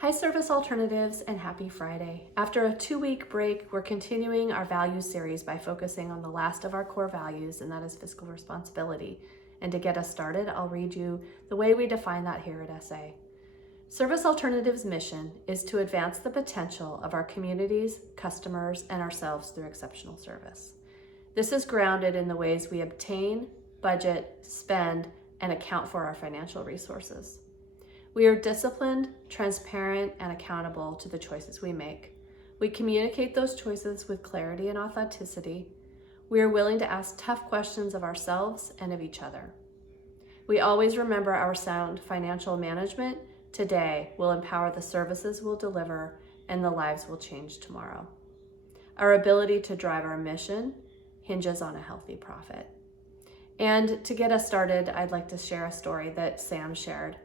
Hi Service Alternatives and happy Friday. After a 2-week break, we're continuing our values series by focusing on the last of our core values, and that is fiscal responsibility. And to get us started, I'll read you the way we define that here at SA. Service Alternatives' mission is to advance the potential of our communities, customers, and ourselves through exceptional service. This is grounded in the ways we obtain, budget, spend, and account for our financial resources. We are disciplined, transparent, and accountable to the choices we make. We communicate those choices with clarity and authenticity. We are willing to ask tough questions of ourselves and of each other. We always remember our sound financial management today will empower the services we'll deliver and the lives we'll change tomorrow. Our ability to drive our mission hinges on a healthy profit. And to get us started, I'd like to share a story that Sam shared.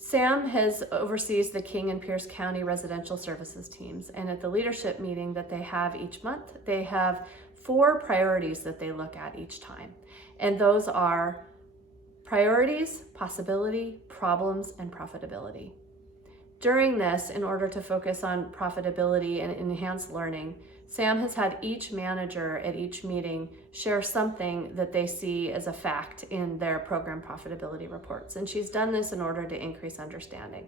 Sam oversees the King and Pierce County residential services teams, and at the leadership meeting that they have each month, they have 4 priorities that they look at each time. And those are priorities, possibility, problems, and profitability. During this, in order to focus on profitability and enhance learning, Sam has had each manager at each meeting share something that they see as a fact in their program profitability reports. And she's done this in order to increase understanding.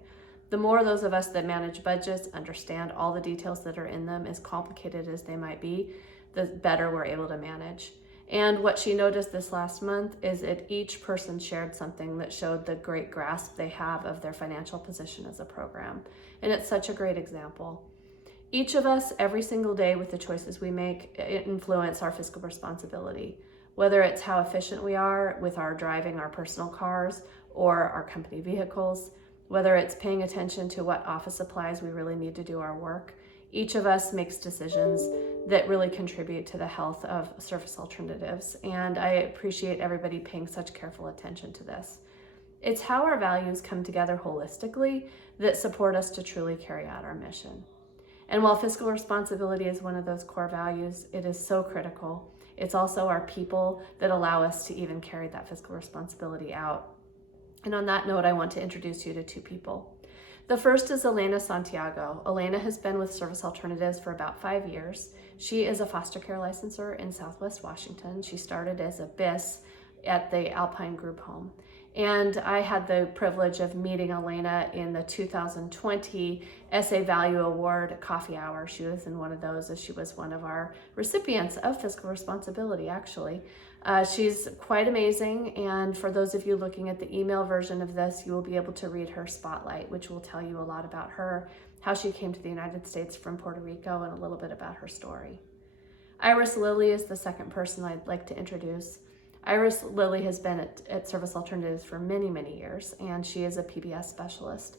The more those of us that manage budgets understand all the details that are in them, as complicated as they might be, the better we're able to manage. And what she noticed this last month is that each person shared something that showed the great grasp they have of their financial position as a program. And it's such a great example. Each of us, every single day with the choices we make, influence our fiscal responsibility, whether it's how efficient we are with our driving our personal cars or our company vehicles, whether it's paying attention to what office supplies we really need to do our work. Each of us makes decisions that really contribute to the health of Service Alternatives, and I appreciate everybody paying such careful attention to this. It's how our values come together holistically that support us to truly carry out our mission. And while fiscal responsibility is one of those core values, it is so critical. It's also our people that allow us to even carry that fiscal responsibility out. And on that note, I want to introduce you to 2 people. The first is Elena Santiago. Elena has been with Service Alternatives for about 5 years. She is a foster care licensor in Southwest Washington. She started as a BIS at the Alpine Group Home. And I had the privilege of meeting Elena in the 2020 SA Value Award coffee hour. She was in one of those, as she was one of our recipients of fiscal responsibility, actually. She's quite amazing, and for those of you looking at the email version of this, you will be able to read her spotlight, which will tell you a lot about her, how she came to the United States from Puerto Rico, and a little bit about her story. Iris Lilly is the second person I'd like to introduce. Iris Lilly has been at Service Alternatives for many, many years, and she is a PBS specialist.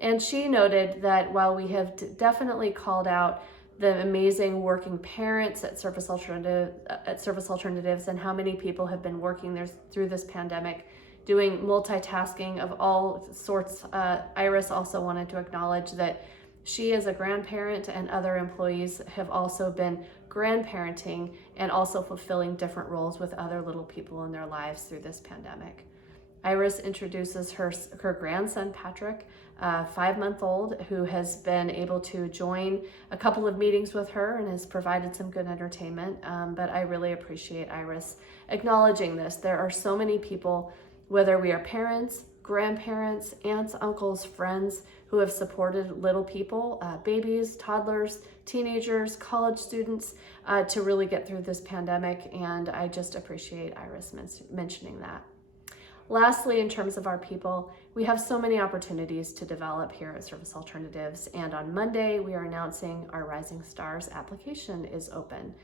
And she noted that while we have definitely called out the amazing working parents at Service Alternatives and how many people have been working there through this pandemic, doing multitasking of all sorts, Iris also wanted to acknowledge that she as a grandparent and other employees have also been grandparenting and also fulfilling different roles with other little people in their lives through this pandemic. Iris introduces her grandson, Patrick, a 5-month-old, who has been able to join a couple of meetings with her and has provided some good entertainment. But I really appreciate Iris acknowledging this. There are so many people, whether we are parents, grandparents, aunts, uncles, friends, who have supported little people, babies, toddlers, teenagers, college students, to really get through this pandemic. And I just appreciate Iris mentioning that. Lastly, in terms of our people, we have so many opportunities to develop here at Service Alternatives. And on Monday, we are announcing our Rising Stars application is open.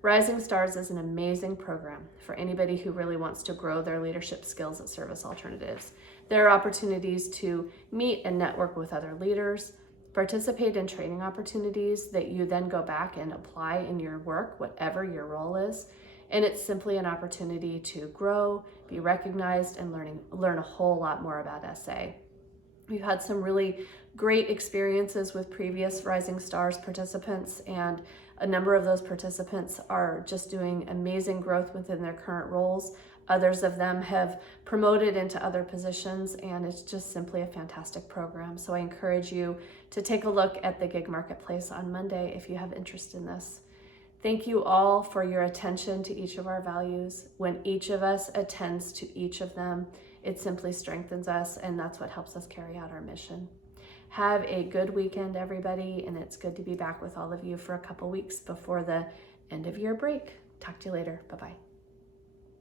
Rising Stars is an amazing program for anybody who really wants to grow their leadership skills at Service Alternatives. There are opportunities to meet and network with other leaders, participate in training opportunities that you then go back and apply in your work, whatever your role is. And it's simply an opportunity to grow, be recognized, and learn a whole lot more about SA. We've had some really great experiences with previous Rising Stars participants, and a number of those participants are just doing amazing growth within their current roles. Others of them have promoted into other positions, and it's just simply a fantastic program. So I encourage you to take a look at the gig marketplace on Monday if you have interest in this. Thank you all for your attention to each of our values. When each of us attends to each of them, it simply strengthens us, and that's what helps us carry out our mission. Have a good weekend, everybody, and it's good to be back with all of you for a couple weeks before the end of year break. Talk to you later. Bye-bye.